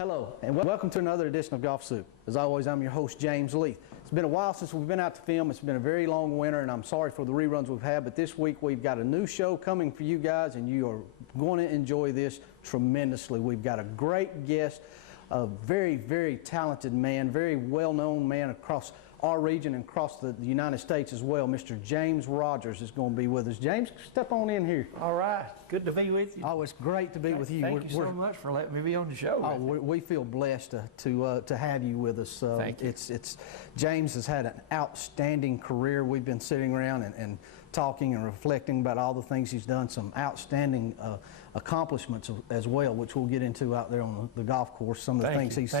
Hello, and welcome to another edition of Golfsoup. As always, I'm your host, James Leeth. It's been a while since we've been out to film. It's been a very long winter, and I'm sorry for the reruns we've had, but this week we've got a new show coming for you guys, and you are going to enjoy this tremendously. We've got a great guest, a very, very talented man, very well-known man across our region and across the United States as well. Mr. James Rogers is going to be with us. James, step on in here. All right. Good to be with you. Oh, it's great to be with you. Thank you so much for letting me be on the show. Oh, we feel blessed to have you with us. Thank you. James has had an outstanding career. We've been sitting around and talking and reflecting about all the things he's done, some outstanding accomplishments as well, which we'll get into out there on the golf course, some of the things he's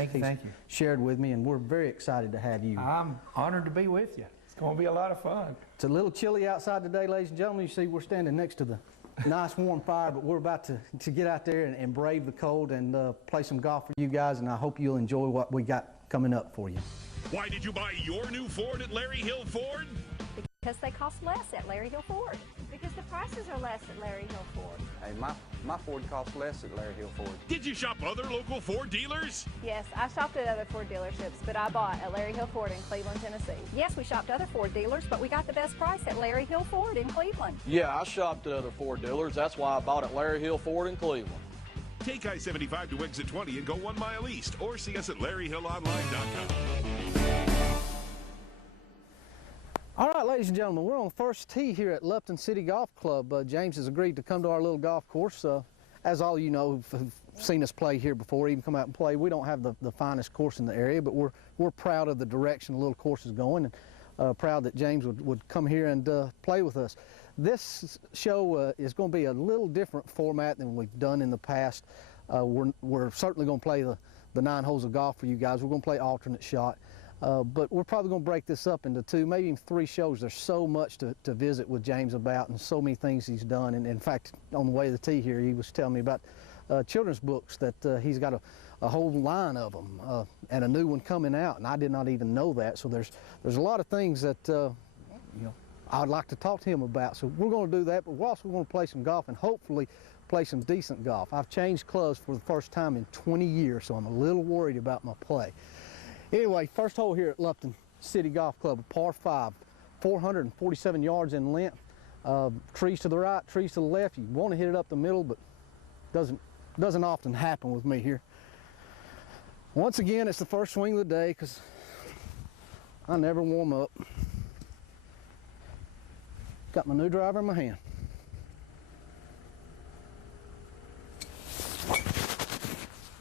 shared with me, and we're very excited to have you. I'm honored to be with you. It's going to be a lot of fun. It's a little chilly outside today, ladies and gentlemen. You see we're standing next to the nice warm fire, but we're about to get out there and brave the cold and play some golf for you guys, and I hope you'll enjoy what we got coming up for you. Why did you buy your new Ford at Larry Hill Ford? Because they cost less at Larry Hill Ford. Because the prices are less at Larry Hill Ford. Hey, my Ford costs less at Larry Hill Ford. Did you shop other local Ford dealers? Yes, I shopped at other Ford dealerships, but I bought at Larry Hill Ford in Cleveland, Tennessee. Yes, we shopped other Ford dealers, but we got the best price at Larry Hill Ford in Cleveland. Yeah, I shopped at other Ford dealers. That's why I bought at Larry Hill Ford in Cleveland. Take I-75 to exit 20 and go 1 mile east, or see us at LarryHillOnline.com. All right, ladies and gentlemen, we're on first tee here at Lupton City Golf Club. James has agreed to come to our little golf course. As all you know who've seen us play here before, even come out and play, we don't have the finest course in the area, but we're proud of the direction the little course is going, and proud that James would come here and play with us. This show is going to be a little different format than we've done in the past. We're certainly going to play the 9 holes of golf for you guys. We're going to play alternate shot. But we're probably going to break this up into 2, maybe even 3 shows. There's so much to visit with James about, and so many things he's done. And in fact, on the way to the tee here, he was telling me about children's books that he's got a whole line of them, and a new one coming out. And I did not even know that. So there's a lot of things that I would like to talk to him about. So we're going to do that, but we're also going to play some golf and hopefully play some decent golf. I've changed clubs for the first time in 20 years, so I'm a little worried about my play. Anyway, first hole here at Lupton City Golf Club, a par 5, 447 yards in length. Trees to the right, trees to the left. You want to hit it up the middle, but doesn't often happen with me here. Once again, it's the first swing of the day because I never warm up. Got my new driver in my hand.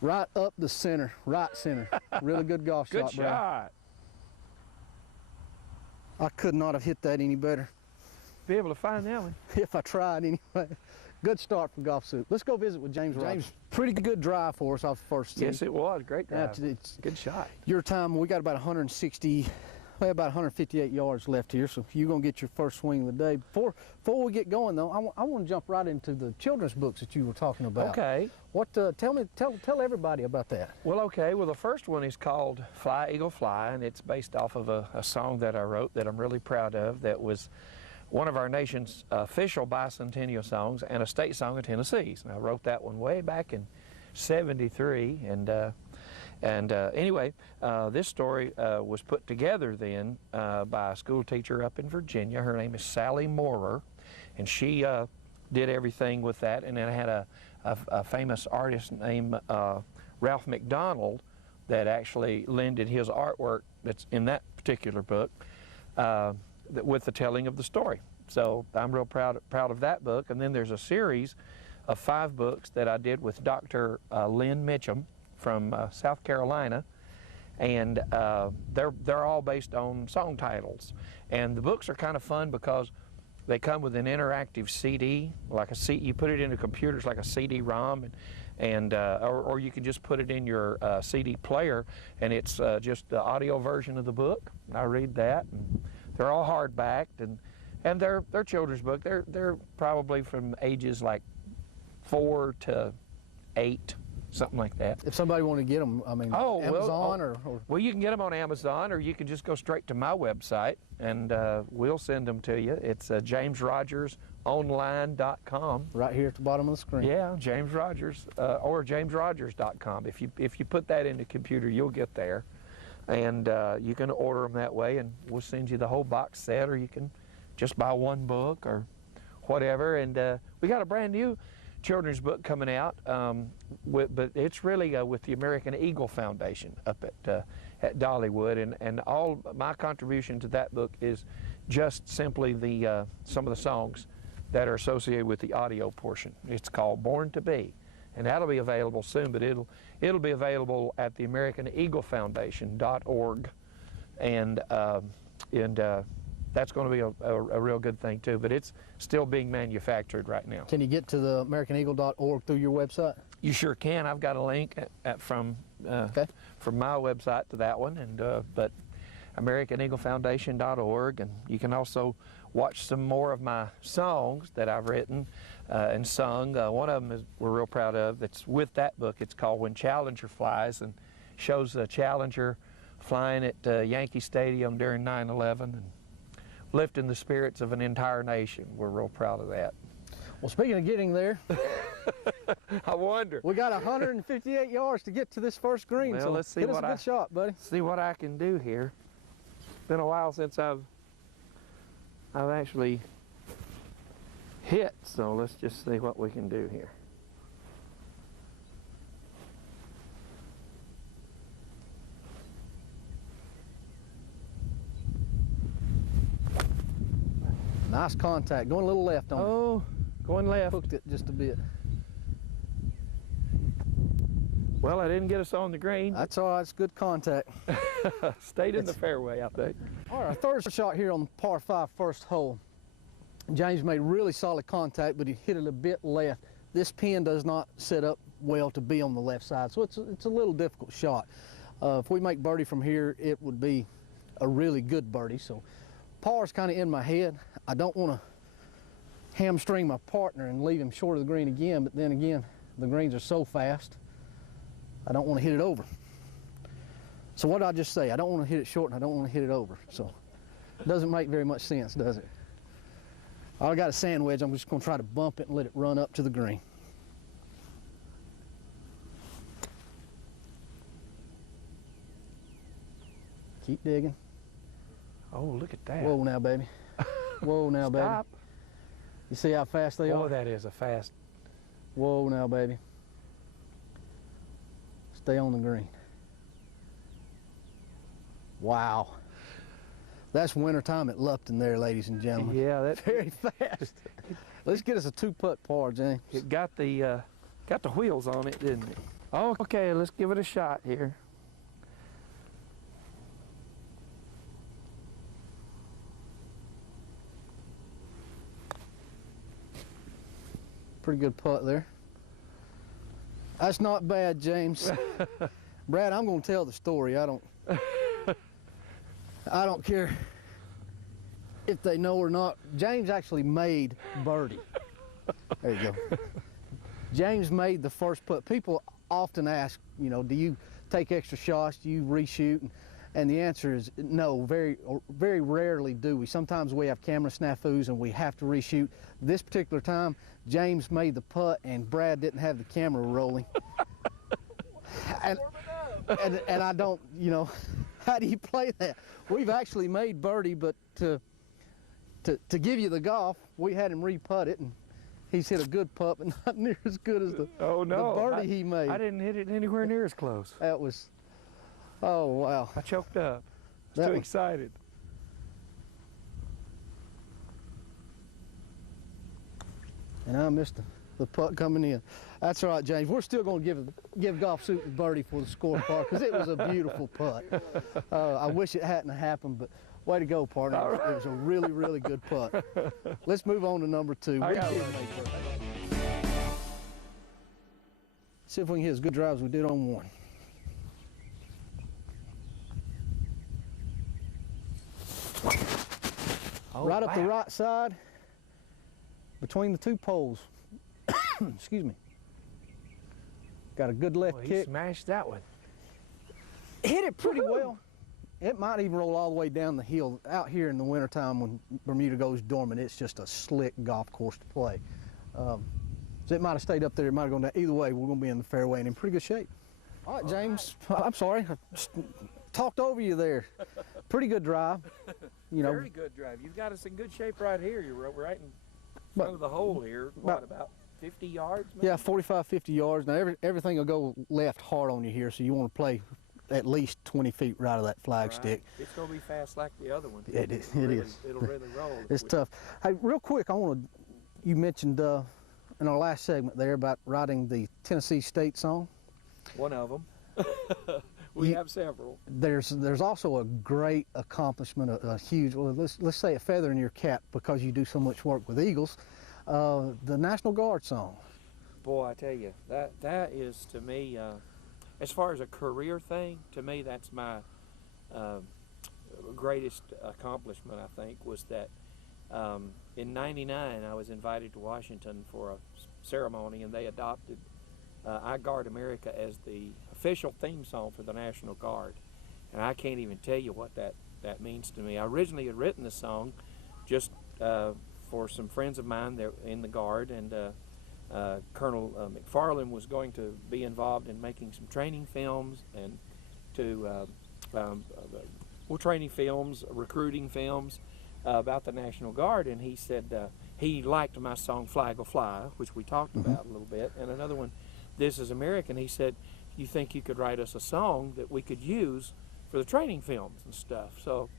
Right up the center, right center. Really good golf shot, bro. Good shot. I could not have hit that any better. Be able to find that one. If I tried anyway. Good start from Golfsoup. Let's go visit with James Rogers. James, pretty good drive for us off the first tee. Yes, it was. Great drive. It's good shot. Your time, we got about 160, about 158 yards left here, so you're going to get your first swing of the day. Before we get going, though, I want to jump right into the children's books that you were talking about. Okay. What? Tell everybody about that. Well, okay. Well, the first one is called Fly, Eagle, Fly, and it's based off of a song that I wrote that I'm really proud of that was one of our nation's official bicentennial songs and a state song of Tennessee's. And I wrote that one way back in '73, and anyway, this story was put together then by a school teacher up in Virginia. Her name is Sally Moorer, and she did everything with that. And then I had a famous artist named Ralph McDonald that actually lended his artwork that's in that particular book with the telling of the story. So I'm real proud of that book. And then there's a series of 5 books that I did with Dr. Lynn Mitchum from South Carolina, and they're all based on song titles. And the books are kind of fun because they come with an interactive CD, like you put it in a computer, it's like a CD-ROM, or you can just put it in your CD player, and it's just the audio version of the book. I read that, and they're all hardbacked, and they're children's book. They're probably from ages like 4 to 8. Something like that. If somebody wanted to get them, I mean, Amazon Well, you can get them on Amazon, or you can just go straight to my website, and we'll send them to you. It's JamesRogersOnline.com. golfonline.com. Right here at the bottom of the screen. Yeah, James Rogers, or jamesrogers.com. If you put that in the computer, you'll get there. And you can order them that way, and we'll send you the whole box set, or you can just buy one book or whatever. And we got a brand new children's book coming out, but it's really with the American Eagle Foundation up at Dollywood, and all my contribution to that book is just simply the some of the songs that are associated with the audio portion. It's called Born to Be, and that'll be available soon, but it'll be available at the AmericanEagleFoundation.org, and that's going to be a real good thing too, but it's still being manufactured right now. Can you get to the AmericanEagle.org through your website? You sure can. I've got a link from my website to that one, and but AmericanEagleFoundation.org, and you can also watch some more of my songs that I've written and sung. One of them we're real proud of. That's with that book. It's called When Challenger Flies, and shows the Challenger flying at Yankee Stadium during 9/11 and lifting the spirits of an entire nation. We're real proud of that. Well, speaking of getting there, I wonder. we got 158 yards to get to this first green. Well, so let's see hit us what a good shot, buddy. See what I can do here. It's been a while since I've actually hit, so let's just see what we can do here. Nice contact. Going a little left on it. Oh, going left. Hooked it just a bit. Well, I didn't get us on the green. That's all right. It's good contact. Stayed in the fairway, I think. All right, our third shot here on the par 5 first hole. James made really solid contact, but he hit it a bit left. This pin does not set up well to be on the left side, so it's a little difficult shot. If we make birdie from here, it would be a really good birdie. So par's kind of in my head. I don't want to hamstring my partner and leave him short of the green again, but then again, the greens are so fast, I don't want to hit it over. So what did I just say? I don't want to hit it short and I don't want to hit it over. So it doesn't make very much sense, does it? I got a sand wedge. I'm just going to try to bump it and let it run up to the green. Keep digging. Oh, look at that. Whoa now, baby. Whoa now, baby. Stop. You see how fast they Oh, are? that is a fast. Whoa now, baby. Stay on the green. Wow. That's wintertime at Lupton there, ladies and gentlemen. Yeah, that Very fast. Let's get us a 2-putt par, James. it got the wheels on it, didn't it? Oh, okay, let's give it a shot here. Pretty good putt there. That's not bad, James. Brad, I'm going to tell the story. I don't care if they know or not. James actually made birdie. There you go. James made the first putt. People often ask, you know, do you take extra shots? Do you reshoot? And the answer is no, very rarely do we. Sometimes we have camera snafus and we have to reshoot. This particular time, James made the putt and Brad didn't have the camera rolling. and I don't, you know, how do you play that? We've actually made birdie, but to give you the golf, we had him re-putt it, and he's hit a good putt, but not near as good as the birdie he made. I didn't hit it anywhere near as close. That was, oh wow. I choked up. I was too excited. And I missed the putt coming in. That's all right, James. We're still going to give Golfsoup the birdie for the scorecard because it was a beautiful putt. I wish it hadn't happened, but way to go, partner. It was a really, really good putt. Let's move on to number 2. See if we can hit as good drive as we did on 1. Oh, right up the right side, between the 2 poles. Excuse me. Got a good left Boy, he kick. smashed that one. Hit it pretty well. It might even roll all the way down the hill. Out here in the wintertime when Bermuda goes dormant, it's just a slick golf course to play. So it might have stayed up there, it might have gone down. Either way, we're going to be in the fairway and in pretty good shape. All right, James, I'm sorry, I talked over you there. Pretty good drive. You know, Very good drive. You've got us in good shape right here. You're right in front of the hole here. What, about 50 yards? Maybe? Yeah, 45, 50 yards. Now everything will go left hard on you here, so you want to play at least 20 feet right of that flagstick. It's going to be fast like the other one. It is. It'll really roll. It's tough. Hey, real quick, you mentioned in our last segment there about writing the Tennessee State song. One of them. We have several. There's also a great accomplishment, a huge, well, let's say a feather in your cap because you do so much work with Eagles, the National Guard song. Boy, I tell you, that is to me, as far as a career thing, to me that's my greatest accomplishment, I think, was that in '99 I was invited to Washington for a ceremony, and they adopted I Guard America as the official theme song for the National Guard. And I can't even tell you what that means to me. I originally had written the song just for some friends of mine that were in the Guard, and Colonel McFarland was going to be involved in making some training films and training films, recruiting films about the National Guard, and he said he liked my song Flag Will Fly, which we talked about a little bit, and another one, This Is American. He said, you think you could write us a song that we could use for the training films and stuff? So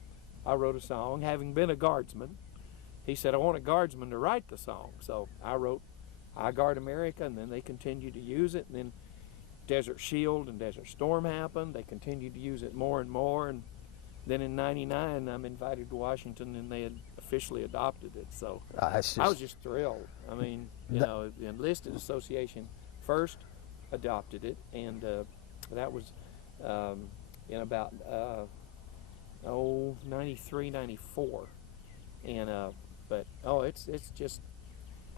I wrote a song, having been a guardsman. He said, I want a guardsman to write the song. So I wrote I Guard America, and then they continued to use it, and then Desert Shield and Desert Storm happened. They continued to use it more and more, and then in '99 I'm invited to Washington, and they had officially adopted it. So I was just thrilled. I mean, you know, the Enlisted Association first adopted it, and that was in about 93, 94, and but it's just,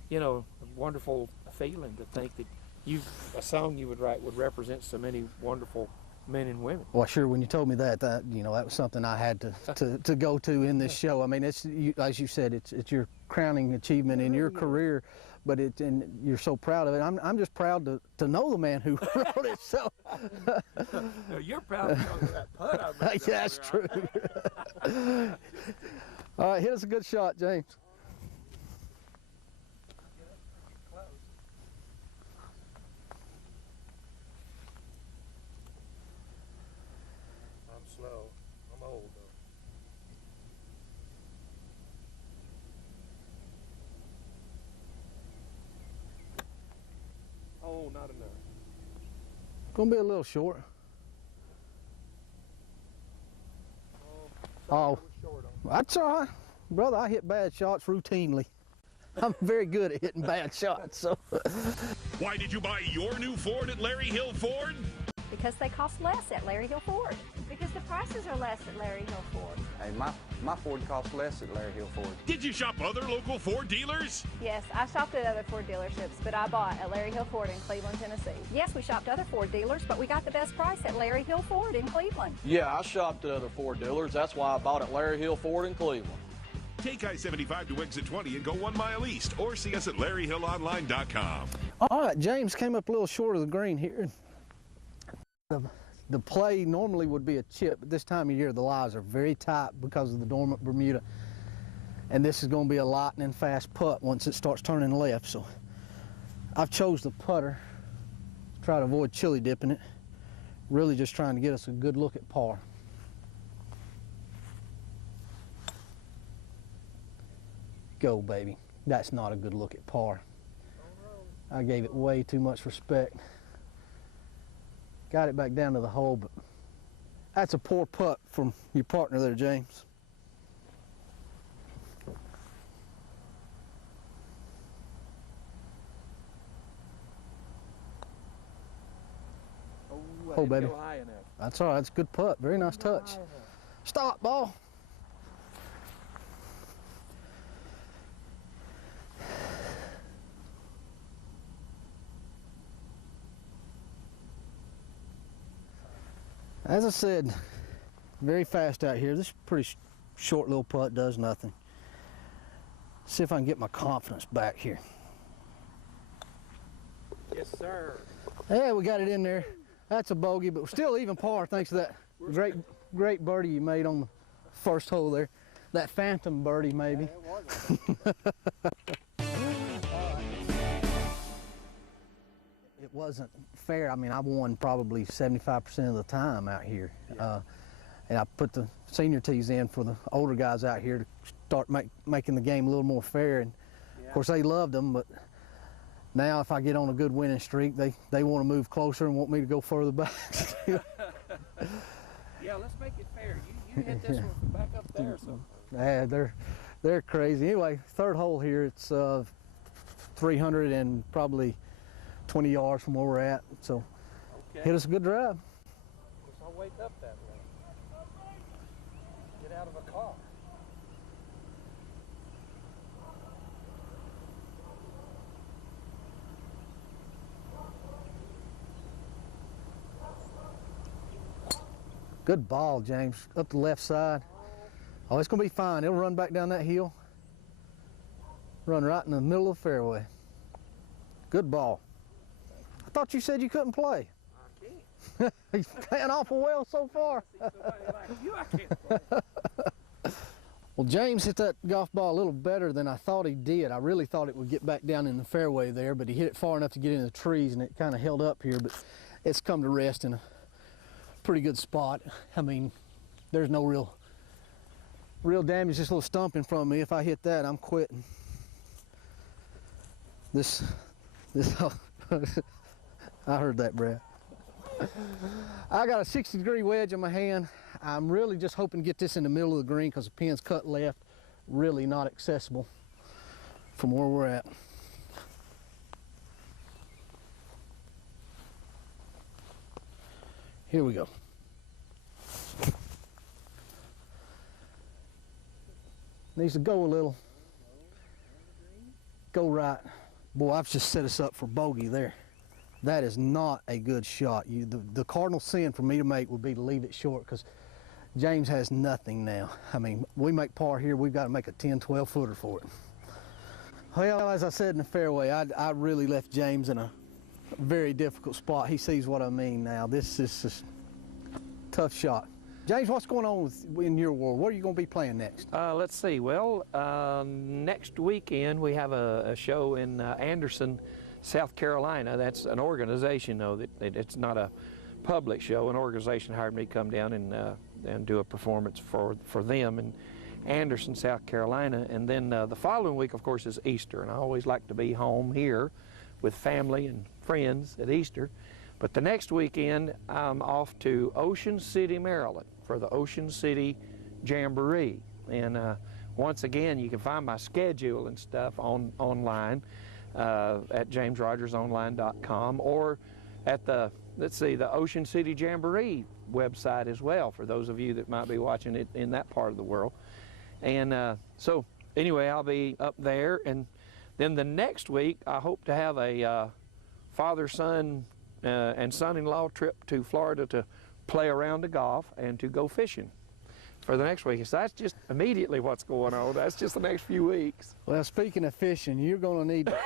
you know, a wonderful feeling to think that a song you would write would represent so many wonderful men and women. Well, sure. When you told me that you know, that was something I had to go to in this show. I mean, it's as you said, it's your crowning achievement in your career, but and you're so proud of it. I'm just proud to know the man who wrote it. So you're proud of that putt I made. Yeah, that's true. All right, hit us a good shot, James. I'm slow. I'm old though. Oh, not enough. Gonna be a little short. Oh, that's all right. Brother, I hit bad shots routinely. I'm very good at hitting bad shots. So. Why did you buy your new Ford at Larry Hill Ford? Because they cost less at Larry Hill Ford. Because the prices are less at Larry Hill Ford. Hey, my Ford costs less at Larry Hill Ford. Did you shop other local Ford dealers? Yes, I shopped at other Ford dealerships, but I bought at Larry Hill Ford in Cleveland, Tennessee. Yes, we shopped other Ford dealers, but we got the best price at Larry Hill Ford in Cleveland. Yeah, I shopped at other Ford dealers. That's why I bought at Larry Hill Ford in Cleveland. Take I-75 to exit 20 and go 1 mile east, or see us at LarryHillOnline.com. All right, James came up a little short of the green here. The play normally would be a chip, but this time of year the lies are very tight because of the dormant Bermuda. And this is going to be a lightning fast putt once it starts turning left. So I've chose the putter to try to avoid chili dipping it. Really just trying to get us a good look at par. Go, baby. That's not a good look at par. I gave it way too much respect. Got it back down to the hole, but that's a poor putt from your partner there, James. Oh, baby. That's all right. That's a good putt. Very nice touch. Stop, ball. As I said, Very fast out here. This is pretty short little putt, does nothing. See if I can get my confidence back here. Yes, sir. Yeah, we got it in there. That's a bogey, but we're still even par thanks to that great birdie you made on the first hole there. That phantom birdie, maybe. It wasn't fair. I mean, I won probably 75% of the time out here. Yeah. And I put the senior tees in for the older guys out here to start making the game a little more fair. And of course, they loved them, but now if I get on a good winning streak, they want to move closer and want me to go further back. Yeah, let's make it fair. You hit this one from back up there. So. Yeah, they're crazy. Anyway, third hole here. It's 300 and probably 20 yards from where we're at. So hit us a good drive. I'll wake up that way. Get out of a car. Good ball, James. Up the left side. Oh, it's going to be fine. It'll run back down that hill. Run right in the middle of the fairway. Good ball. I thought you said you couldn't play. I can't. He's playing awful well so far. Somebody like you, I can't play. Well, James hit that golf ball a little better than I thought he did. I really thought it would get back down in the fairway there, but he hit it far enough to get in the trees, and it kind of held up here, but it's come to rest in a pretty good spot. I mean, there's no real damage, just a little stumping from me. If I hit that, I'm quitting. This I heard that, Brad. I got a 60-degree wedge in my hand. I'm really just hoping to get this in the middle of the green because the pin's cut left, really not accessible from where we're at. Here we go. Needs to go a little. Go right. Boy, I've just set us up for bogey there. That is not a good shot. The cardinal sin for me to make would be to leave it short because James has nothing now. I mean, we make par here, we've got to make a 10, 12 footer for it. Well, as I said in the fairway, I really left James in a very difficult spot. He sees what I mean now. This is just a tough shot. James, what's going on in your world? What are you going to be playing next? Let's see. Well, next weekend we have a show in Anderson, South Carolina. That's an organization, though. It's not a public show. An organization hired me to come down and do a performance for them in Anderson, South Carolina. And then the following week, of course, is Easter. And I always like to be home here with family and friends at Easter. But the next weekend, I'm off to Ocean City, Maryland for the Ocean City Jamboree. And once again, you can find my schedule and stuff online at jamesrogersonline.com or at the Ocean City Jamboree website as well, for those of you that might be watching it in that part of the world. And so anyway, I'll be up there. And then the next week, I hope to have a father-son and son-in-law trip to Florida to play around the golf and to go fishing for the next week. So that's just immediately what's going on. That's just the next few weeks. Well, speaking of fishing, you're going to need to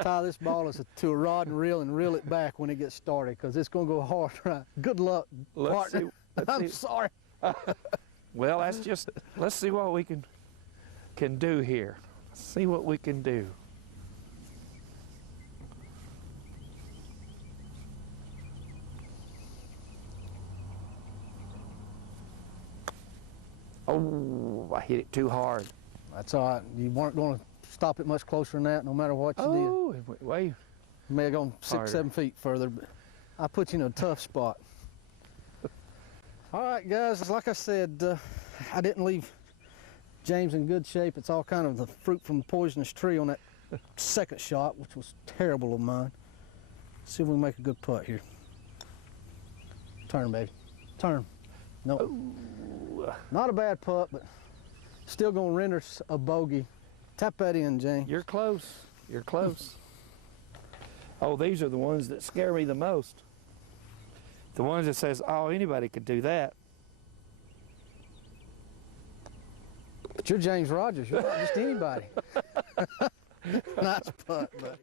tie this ball to a rod and reel it back when it gets started, because it's going to go hard. Right? Good luck, partner. I'm sorry. Well, let's see what we can do here. Let's see what we can do. Oh, I hit it too hard. That's all right. You weren't going to stop it much closer than that, no matter what you did. Oh, way. You may have gone 6, 7 feet further, but I put you in a tough spot. All right, guys, like I said, I didn't leave James in good shape. It's all kind of the fruit from the poisonous tree on that second shot, which was terrible of mine. Let's see if we can make a good putt here. Turn, baby. Turn. No. Nope. Not a bad putt, but still going to render a bogey. Tap that in, James. You're close. You're close. Oh, these are the ones that scare me the most. The ones that says, oh, anybody could do that. But you're James Rogers. You're not just anybody. Nice putt, buddy.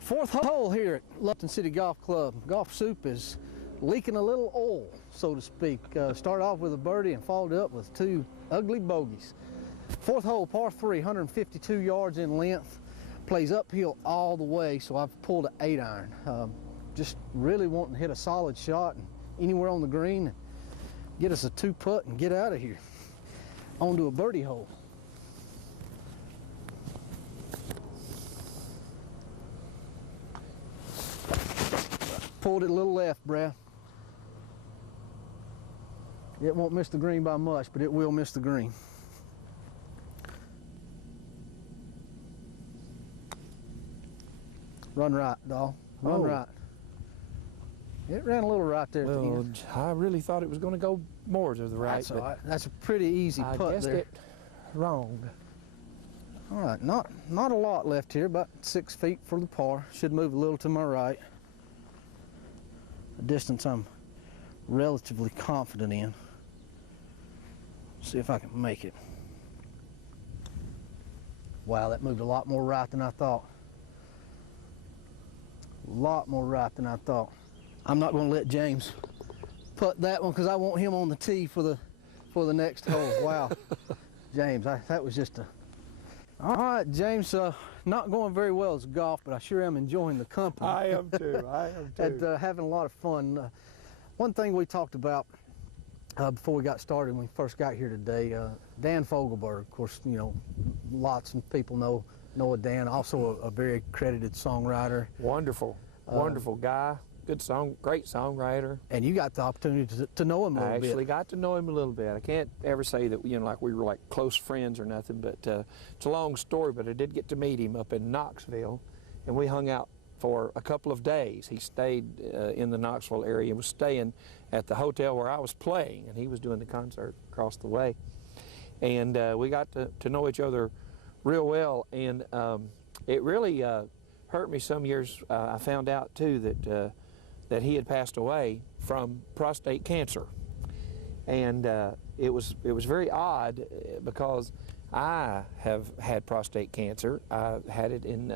Fourth hole here at Lupton City Golf Club. Golfsoup is leaking a little oil, so to speak. Started off with a birdie and followed up with 2 ugly bogeys. Fourth hole, par 3, 152 yards in length. Plays uphill all the way, so I've pulled an 8-iron. Just really wanting to hit a solid shot and anywhere on the green and get us a 2-putt and get out of here. Onto a birdie hole. Pulled it a little left, Brad. It won't miss the green by much, but it will miss the green. Run right, doll. Run right. It ran a little right there at the end. I really thought it was going to go more to the right. That's all right. That's a pretty easy putt there. I guessed it wrong. All right, not a lot left here, about 6 feet for the par. Should move a little to my right. A distance I'm relatively confident in. See if I can make it. Wow, that moved a lot more right than I thought. A lot more right than I thought. I'm not going to let James putt that one because I want him on the tee for the next hole. Wow, James, that was just a. All right, James, not going very well as golf, but I sure am enjoying the company. I am too. I am too. And having a lot of fun. One thing we talked about before we got started, when we first got here today, Dan Fogelberg, of course, you know, lots of people know Dan, also a very credited songwriter. Wonderful, wonderful guy. Good song, great songwriter. And you got the opportunity to know him a little bit. I actually got to know him a little bit. I can't ever say that, you know, like we were like close friends or nothing, but it's a long story, but I did get to meet him up in Knoxville, and we hung out for a couple of days. He stayed in the Knoxville area and was staying at the hotel where I was playing, and he was doing the concert across the way. And we got to know each other real well, and it really hurt me some years. I found out, too, that he had passed away from prostate cancer. And it was very odd because I have had prostate cancer. I had it in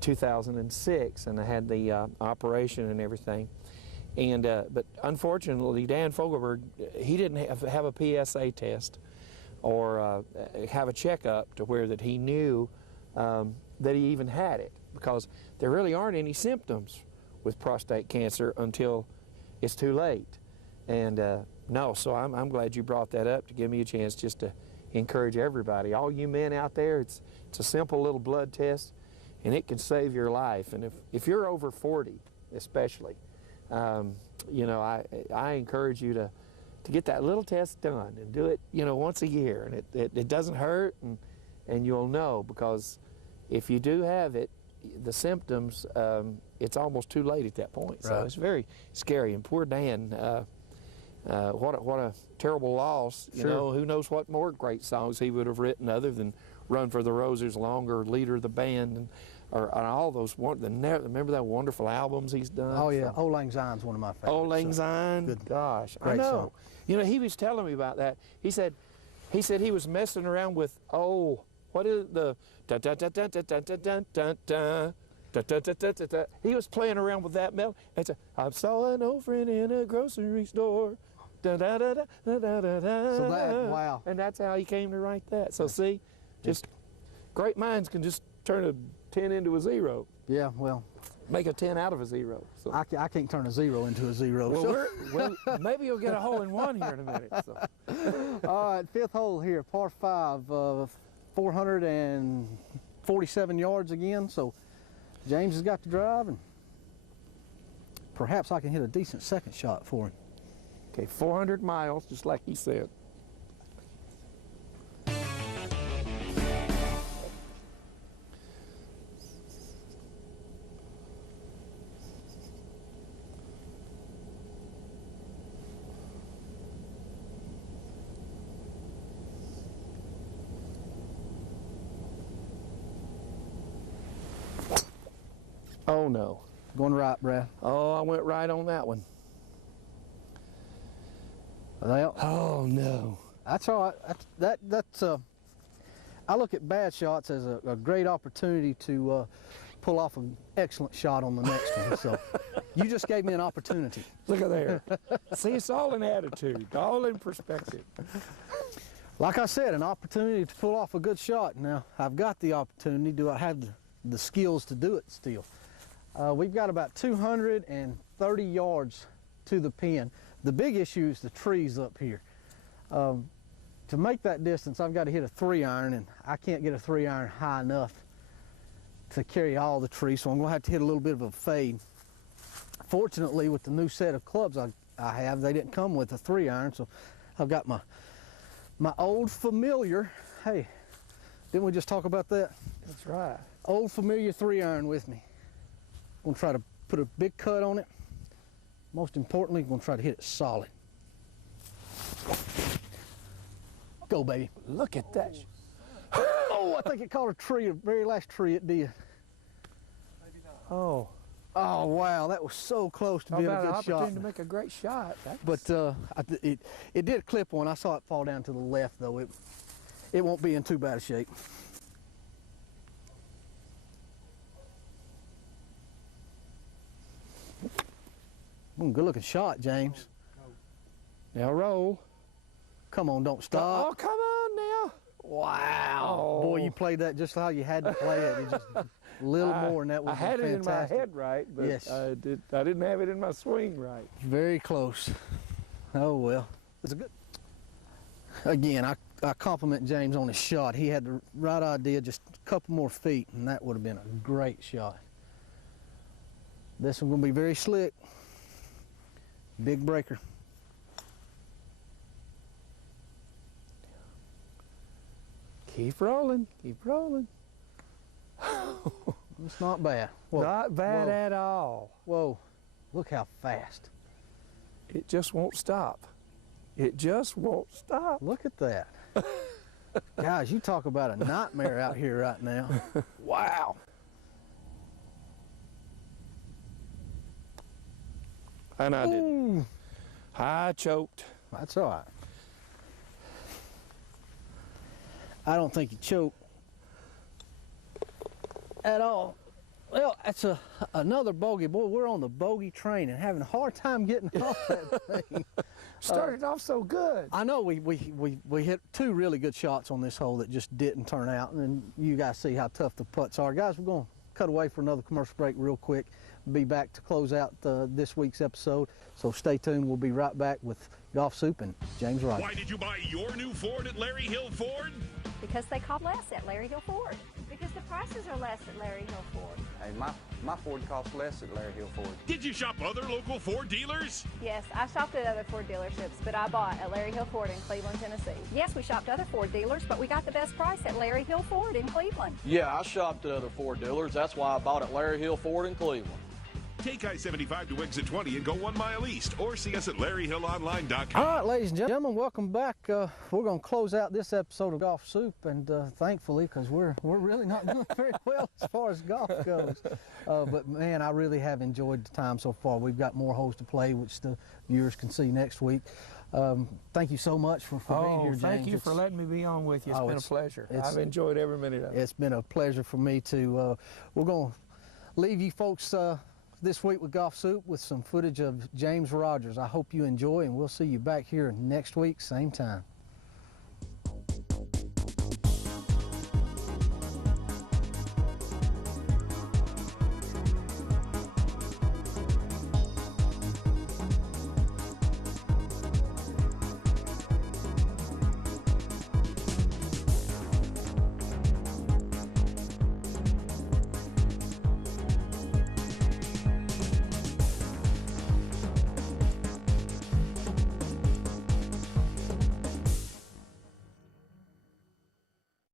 2006, and I had the operation and everything. And but unfortunately, Dan Fogelberg, he didn't have a PSA test or have a checkup to where that he knew that he even had it, because there really aren't any symptoms with prostate cancer until it's too late. And no, so I'm glad you brought that up to give me a chance just to encourage everybody. All you men out there, it's a simple little blood test, and it can save your life. And if you're over 40 especially, you know, I encourage you to get that little test done and do it, you know, once a year. And it doesn't hurt, and you'll know, because if you do have it, the symptoms, it's almost too late at that point. So it's very scary. And poor Dan, what a terrible loss. You know, who knows what more great songs he would have written other than Run for the Roses Longer, Leader of the Band, and all those. Remember that wonderful albums he's done? Oh yeah, Old Lang Syne's one of my favorites. Old Lang Syne. Good. Gosh, Great I know. song. You know, he was telling me about that. He said he was messing around with, what is it, the da da da da da da da da da da. Da, da, da, da, da, da. He was playing around with that melody. I saw an old friend in a grocery store. Da, da, da, da, da, da, da, So wow. And that's how he came to write that. So see, just great minds can just turn a 10 into a 0. Yeah, well. Make a 10 out of a 0. So. I can't turn a 0 into a 0. Well, well, maybe you'll get a hole in one here in a minute. So. All right, fifth hole here, par 5, 447 yards again. So James has got the drive, and perhaps I can hit a decent second shot for him. Okay, 400 miles, just like he said. Oh no. Going right, Brad. Oh, I went right on that one. Well, Oh no. that's all right. That's I look at bad shots as a great opportunity to pull off an excellent shot on the next one. So you just gave me an opportunity. Look at there. See, it's all in attitude, all in perspective. Like I said, an opportunity to pull off a good shot. Now, I've got the opportunity. Do I have the skills to do it still? We've got about 230 yards to the pin. The big issue is the trees up here. To make that distance, I've got to hit a 3-iron, and I can't get a 3-iron high enough to carry all the trees, so I'm going to have to hit a little bit of a fade. Fortunately, with the new set of clubs I have, they didn't come with a 3-iron, so I've got my old familiar. Hey, didn't we just talk about that? That's right. Old familiar 3-iron with me. I'm going to try to put a big cut on it. Most importantly, I'm going to try to hit it solid. Go, baby. Look at that. Oh, I think it caught a tree, the very last tree it did. Oh. Oh, wow, that was so close to Talk being a about an good shot. opportunity to make a great shot. But it did clip one. I saw it fall down to the left, though. It won't be in too bad a shape. Good looking shot, James. Now roll. Come on, don't stop. Oh, come on now. Wow. Oh. Boy, you played that just how you had to play it. It just a little more, and that was I had fantastic. it in my head right, but Yes. I didn't have it in my swing right. Very close. Oh, well. It's a good. Again, I compliment James on his shot. He had the right idea, just a couple more feet, and that would have been a great shot. This one's going to be very slick. Big breaker. Keep rolling, keep rolling. It's not bad. Whoa. Not bad Whoa. at all. Whoa, look how fast. It just won't stop. It just won't stop. Look at that. Guys, you talk about a nightmare out here right now. Wow. And I did. Ooh. I choked. That's all right. I don't think you choked at all. Well, that's another bogey. Boy, we're on the bogey train and having a hard time getting off that thing. Started off so good. I know we hit two really good shots on this hole that just didn't turn out, and then you guys see how tough the putts are. Guys, we're going to cut away for another commercial break real quick. Be back to close out this week's episode, so stay tuned. We'll be right back with Golfsoup and James Rogers. Why did you buy your new Ford at Larry Hill Ford? Because they cost less at Larry Hill Ford. Because the prices are less at Larry Hill Ford. Hey, my Ford costs less at Larry Hill Ford. Did you shop other local Ford dealers? Yes, I shopped at other Ford dealerships, but I bought at Larry Hill Ford in Cleveland, Tennessee. Yes, we shopped other Ford dealers, but we got the best price at Larry Hill Ford in Cleveland. Yeah, I shopped at other Ford dealers. That's why I bought at Larry Hill Ford in Cleveland. Take I-75 to exit 20 and go 1 mile east, or see us at LarryHillOnline.com. All right, ladies and gentlemen, welcome back. We're going to close out this episode of Golfsoup, and thankfully, because we're really not doing very well as far as golf goes. But man, I really have enjoyed the time so far. We've got more holes to play, which the viewers can see next week. Thank you so much for being here, James. Thank you for letting me be on with you. It's been a pleasure. I've enjoyed every minute of it. It's been a pleasure for me too. We're going to leave you folks this week with Golfsoup with some footage of James Rogers. I hope you enjoy, and we'll see you back here next week, same time.